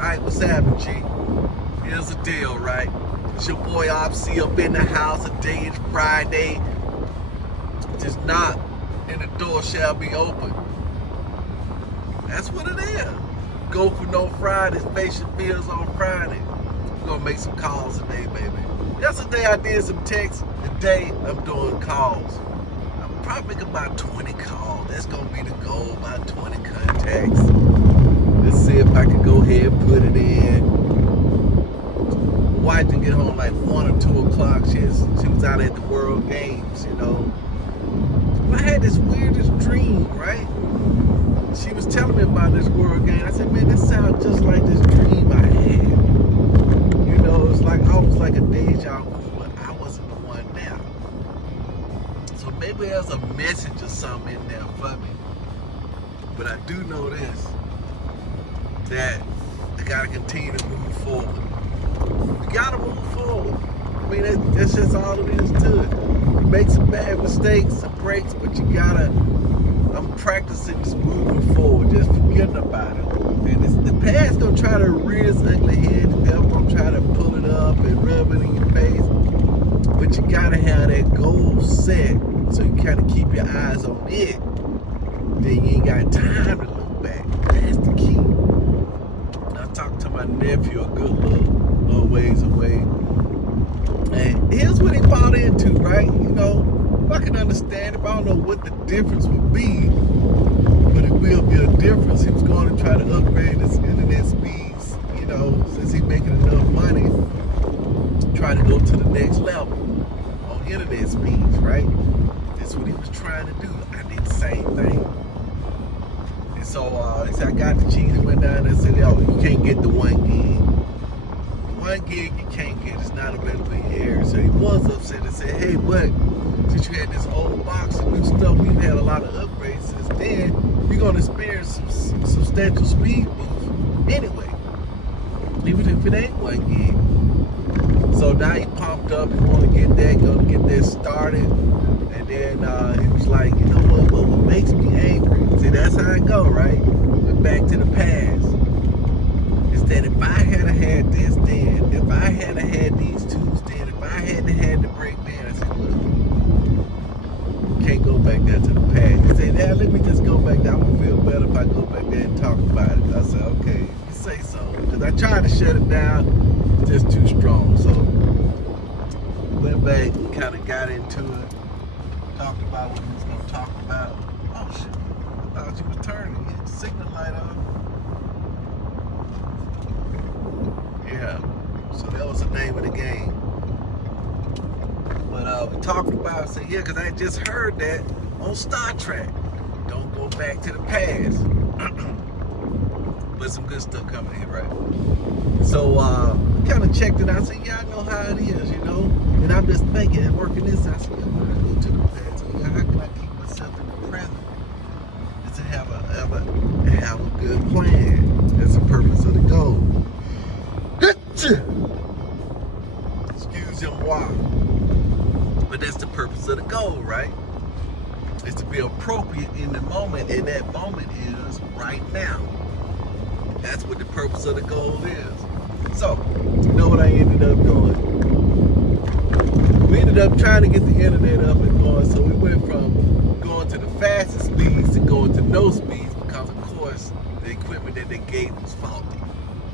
Alright, what's happening, G? Here's the deal, right? It's your boy Opsy up in the house. Today is Friday. Just knock and the door shall be open. That's what it is. Go for no Fridays, face your fears on Friday. We're gonna make some calls today, baby. Yesterday I did some texts. Today I'm doing calls. I'm probably making about 20 calls. That's gonna be the goal, about 20 contacts. Let's see if I can go ahead and put it in. Wife didn't get home like 1 or 2 o'clock. She was out at the World Games, you know. I had this weirdest dream, right? She was telling me about this World Game. I said, man, this sounds just like this dream I had. You know, it's like almost like a deja vu, but I wasn't the one there. So maybe there's a message or something in there for me. But I do know this, that I gotta continue to move forward. You gotta move forward. I mean, that's just all it is to it. You make some bad mistakes, some breaks, but you gotta, I'm practicing just moving forward, just forgetting about it. And the past gonna try to rear its ugly head, the devil gonna try to pull it up and rub it in your face. But you gotta have that goal set so you kind of keep your eyes on it. Then you ain't got time to look back. That's the key. I talked to my nephew a good little ways away. And here's what he bought into, right? You know, I can understand if I don't know what the difference would be, but it will be a difference. He was going to try to upgrade his internet speeds, you know, since he's making enough money, try to go to the next level on internet speeds, right? That's what he was trying to do. I did the same thing. And so he said, I got the cheese. He went down there and said, oh, you can't get the 1 gig. 1 gig you can't get. It's not available in your area. So he was upset and said, hey, but since you had this old box of new stuff, we've had a lot of upgrades since then, you're going to experience some substantial speed boost anyway, even if it ain't 1 gig. So now he pumped up, he want to get that, going to get that started. And then he was like, you know what makes me angry? See, that's how it go, right? We're back to the past. Is that if I had this then, if I had these tools then, if I had the break then, I said, look, can't go back there to the past. He said, yeah, let me just go back there. I'm gonna feel better if I go back there and talk about it. I said, okay, you say so. Because I tried to shut it down, it's just too strong. So went back, kind of got into it, talked about what he was gonna talk about. Oh shit, I thought you was turning. You had the signal light on. Yeah, so that was the name of the game. But we talked about, said, yeah, because I just heard that on Star Trek. Don't go back to the past. But some good stuff coming in, right? So kind of checked it out. I said, yeah, I know how it is, you know? And I'm just thinking and working this. I said, yeah, when I go to the past, so yeah, how can I keep myself in the present? And to have a good plan. That's the purpose of the goal. Excuse moi. But that's the purpose of the goal, right? It's to be appropriate in the moment, and that moment is right now. That's what the purpose of the goal is. So, you know what I ended up doing? We ended up trying to get the internet up and going, so we went from going to the fastest speeds to going to no speeds because, of course, the equipment that they gave was faulty,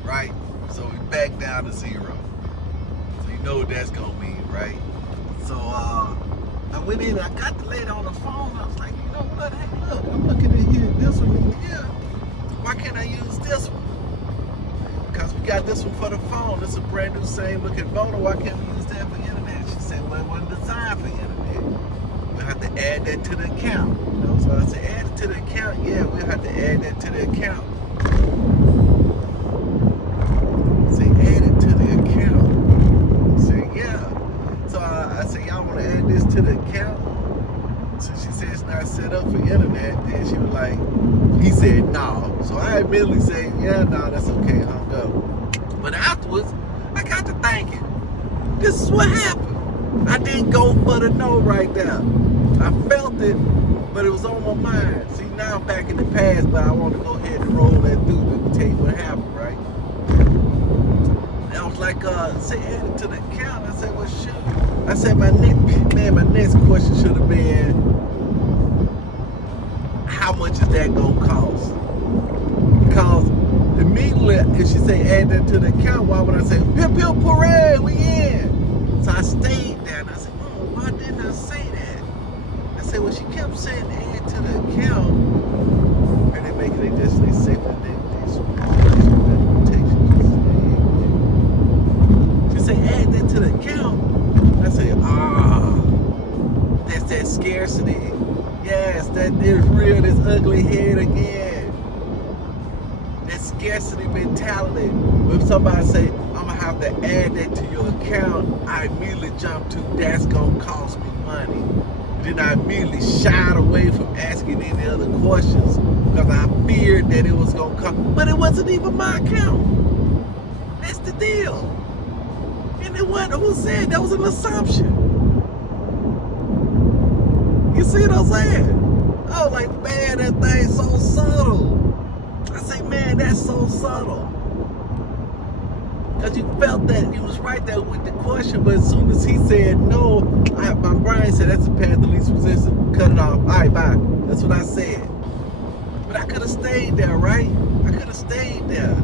right? So we back down to 0. So you know what that's gonna mean, right? So I went in, I got the lady on the phone, I was like, you know what, hey look, I'm looking at here, this one over here. Why can't I use this one? Because we got this one for the phone. It's a brand new same looking photo. Why can't we use that for internet? She said, well, it wasn't designed for internet. We'll have to add that to the account. You know, so I said, add it to the account? Yeah, we'll have to add that to the account. To the account. So she said it's not set up for internet. Then she was like, he said no. So I immediately said, yeah, no, that's okay, hung up. But afterwards, I got to thinking, this is what happened. I didn't go for the no right there. I felt it, but it was on my mind. See, now I'm back in the past, but I want to go ahead and roll that through to tell you what happened, right? like, say add it to the account. I said, well, shoot. I said, my next question should have been, how much is that gonna cost? Because immediately, if she say add that to the account, why would I say, pew pew parade, we in? So I stayed there and I said, why didn't I say that? I said, well, she kept saying add to the account, and they make it additionally safe that she say add that to the account. I say, that's that scarcity. Yes, that is real, this ugly head again. That scarcity mentality. When somebody say, I'm gonna have to add that to your account, I immediately jump to, that's gonna cost me money. Then I immediately shied away from asking any other questions because I feared that it was gonna come. But it wasn't even my account. That's the deal. And it wasn't who said, that was an assumption. You see what I'm saying? I was like, man, that thing's so subtle. I say, man, that's so subtle. Because you felt that, you was right there with the question, but as soon as he said no, my brain said, that's the path of least resistance, cut it off, all right, bye. That's what I said. But I could have stayed there, right? I could have stayed there.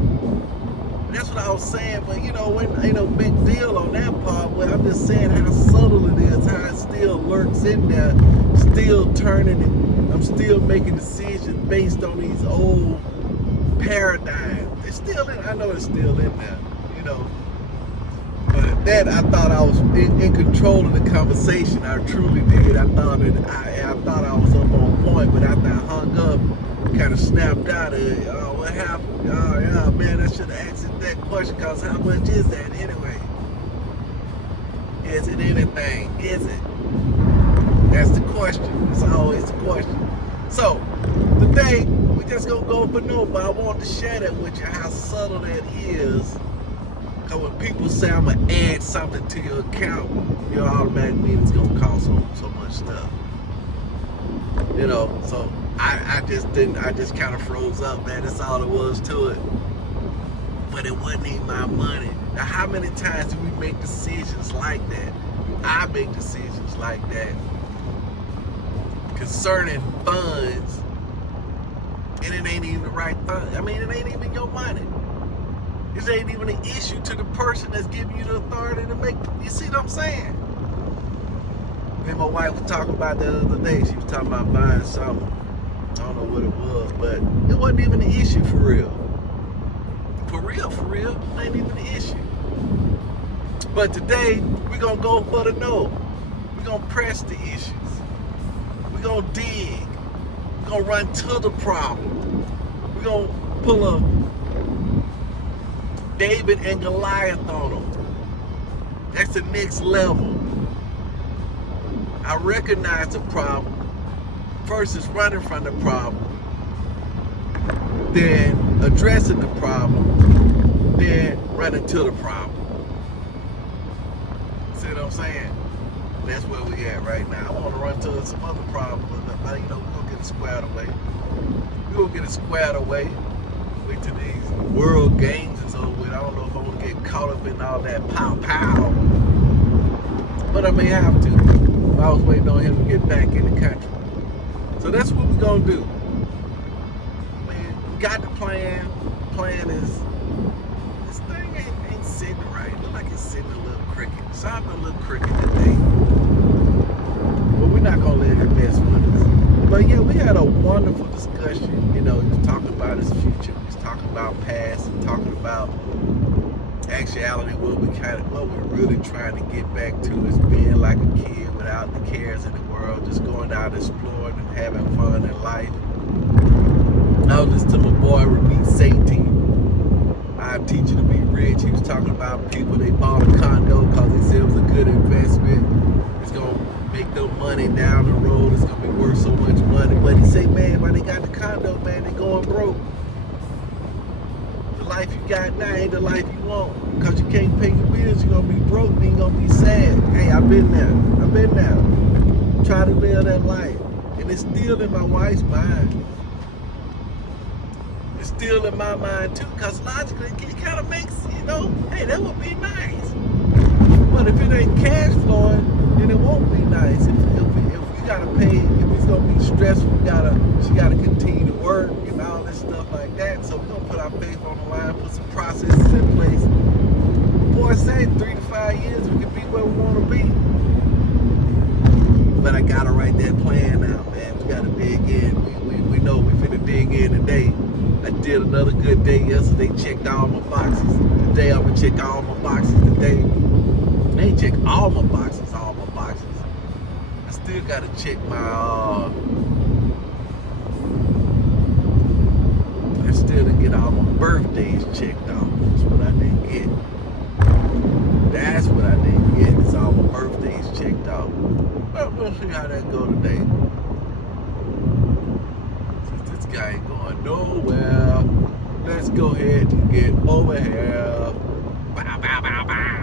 That's what I was saying, but you know, ain't no big deal on that part, but I'm just saying how subtle it is, how it still lurks in there, still turning it. I'm still making decisions based on these old paradigms. It's still in, I know it's still in there, you know. But that, I thought I was in control of the conversation. I truly did. I thought I was up on point, but after I hung up, kind of snapped out of it. Oh, what happened? Oh, yeah, man, I should have asked that question, because how much is that anyway? Is it anything? Is it? That's the question. It's always the question. So, today, we just gonna go for no, but I wanted to share that with you, how subtle that is. Because when people say I'm gonna add something to your account, you automatically mean it's gonna cost so much stuff. You know, so I just kind of froze up, man. That's all it was to it. But it wasn't even my money. Now, how many times do we make decisions like that? I make decisions like that concerning funds, and it ain't even the right fund. I mean, it ain't even your money. It ain't even an issue to the person that's giving you the authority to make. You see what I'm saying? Me and my wife was talking about that the other day. She was talking about buying something. I don't know what it was, but it wasn't even an issue for real. For real, it ain't even an issue. But today, we're going to go for the no. We're going to press the issues. We're going to dig. We're going to run to the problem. We're going to pull a David and Goliath on them. That's the next level. I recognize the problem. First is running from the problem, then addressing the problem, then running to the problem. See what I'm saying? That's where we at right now. I want to run to some other problems, but you know, we're going to get it squared away. We're going to get it squared away. Wait till these world games is over with. I don't know if I want to get caught up in all that pow. But I may have to. I was waiting on him to get back in the country. So that's what we're going to do. Man, we got the plan. The plan is, this thing ain't sitting right. It look like it's sitting a little crooked. So I'm a little crooked today. But we're not going to let it mess with us. But yeah, we had a wonderful discussion. You know, he was talking about his future. He was talking about past and talking about actuality, what we're really trying to get back to is being like a kid without the cares in the world, just going out exploring and having fun in life. I was listening to my boy Ramit Sethi. I teach you to be rich. He was talking about people, they bought a condo because they said it was a good investment. It's going to make them money down the road. It's going to be worth so much money. But he said, man, when they got the condo, man, they going broke. The life you got now ain't the life you want. Because you can't pay your bills, you're going to be broke, then you're going to be sad. Hey, I've been there. Try to live that life. And it's still in my wife's mind. it's still in my mind too, because logically it kind of makes, hey, that would be nice. But if it ain't cash flowing, then it won't be nice. If we gotta pay, if it's gonna be stressful, she gotta continue to work and all this stuff like that. So we're gonna put our faith on the line, put some processes in place. Boy, say 3 to 5 years we can be where we wanna be. But I gotta write that plan out, man. We gotta dig in. We know we finna dig in today. I did another good day yesterday, checked all my boxes. Today I'm gonna check all my boxes today. I ain't check all my boxes. I still gotta check my I still didn't get all my birthdays checked off. That's what I didn't get. That's what I didn't get. It's all my birthdays checked off. Well, we'll see how that go today. Since this guy ain't going nowhere, let's go ahead and get over here. Bow, bow, bow, bow.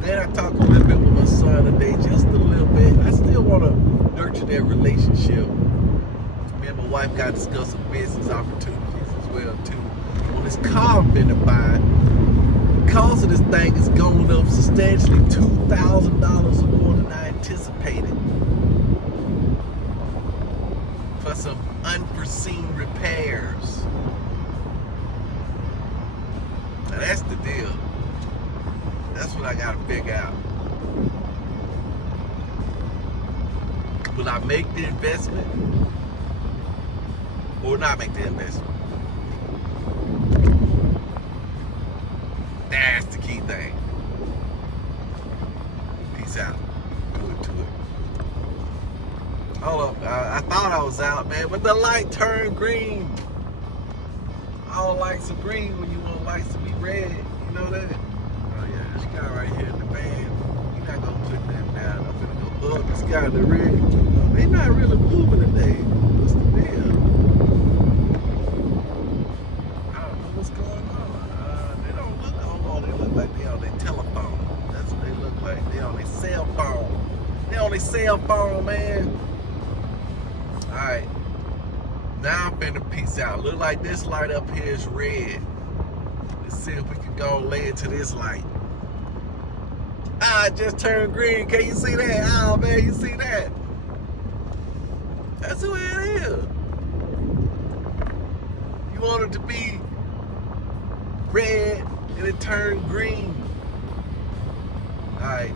Then I talked a little bit with my son today, just a little bit. I still want to nurture that relationship. Me and my wife got to discuss some business opportunities as well too. On this car I'm finna buy, the cost of this thing is going up substantially, $2,000 more than I anticipated. For some unforeseen repairs. Now that's the deal. That's what I gotta figure out. Will I make the investment or not make the investment? That's the key thing. Peace out. Do it to it. Hold up. I thought I was out, man, but the light turned green. All lights are green when you want lights to be red. You know that? Oh yeah, this guy right here in the van, he's not gonna put that down. I'm gonna go up this guy in the red. They not really moving today. What's the deal? I don't know what's going on. They don't look on. They look like they on their telephone. That's what they look like. They on their cell phone. They on their cell phone, man. Alright. Now I'm finna peace out. Look like this light up here is red. Let's see if we can go lay into this light. Ah, it just turned green. Can you see that? Oh man, you see that? That's the way it is. You want it to be red and it turned green. Alright.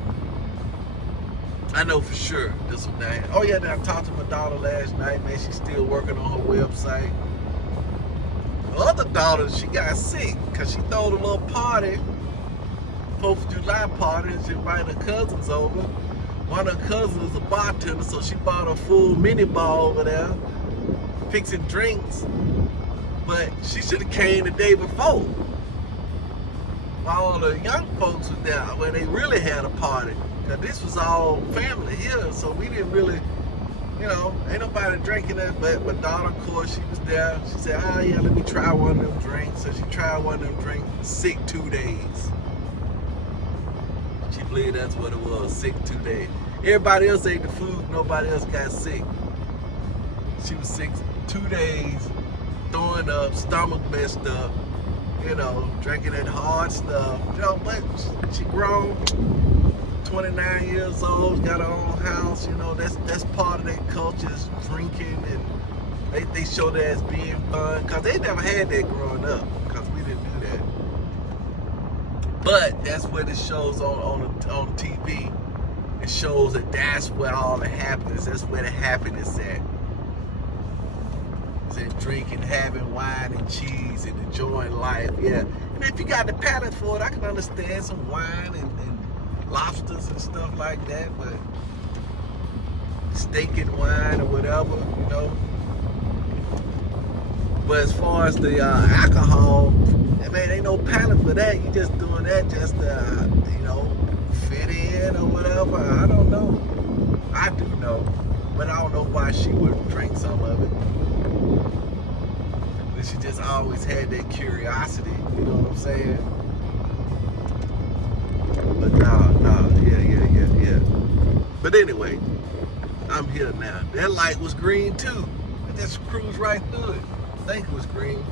I know for sure this one day. Oh yeah, I talked to my daughter last night, man. She's still working on her website. The other daughter, she got sick because she threw a little party, 4th of July party, and she invited her cousins over. One of her cousins is a bartender, so she bought a full mini bar over there, fixing drinks. But she should have came the day before, while all the young folks was there, where they really had a party. Cause this was all family here, so we didn't really, ain't nobody drinking that. But my daughter, of course, she was there. She said, oh yeah, let me try one of them drinks. So she tried one of them drinks, sick 2 days. She believed that's what it was, sick 2 days. Everybody else ate the food, nobody else got sick. She was sick 2 days, throwing up, stomach messed up, drinking that hard stuff. But she grown. 29 years old, got her own house, that's part of their culture, is drinking, and they show that as being fun, because they never had that growing up, because we didn't do that. But that's what it shows on TV. It shows that that's where all the happiness, that's where the happiness at. It's in drinking, having wine and cheese, and enjoying life, yeah. And if you got the palate for it, I can understand some wine and lobsters and stuff like that, but steak and wine or whatever, But as far as the alcohol, man, ain't no palate for that. You just doing that just to, fit in or whatever. I don't know. I do know, but I don't know why she wouldn't drink some of it. But she just always had that curiosity, you know what I'm saying? But yeah. But anyway, I'm here now. That light was green too. I just cruised right through it. I think it was green.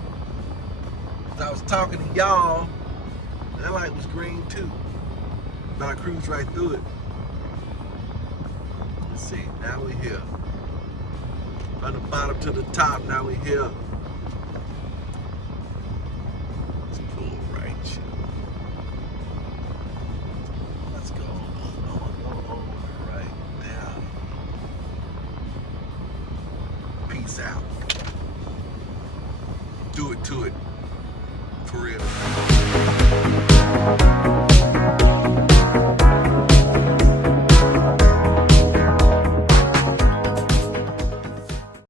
As I was talking to y'all, that light was green too. But I cruised right through it. Let's see, now we're here. From the bottom to the top, now we're here. Let's pull right here. Let's go over right down. Peace out. Do it to it. For real.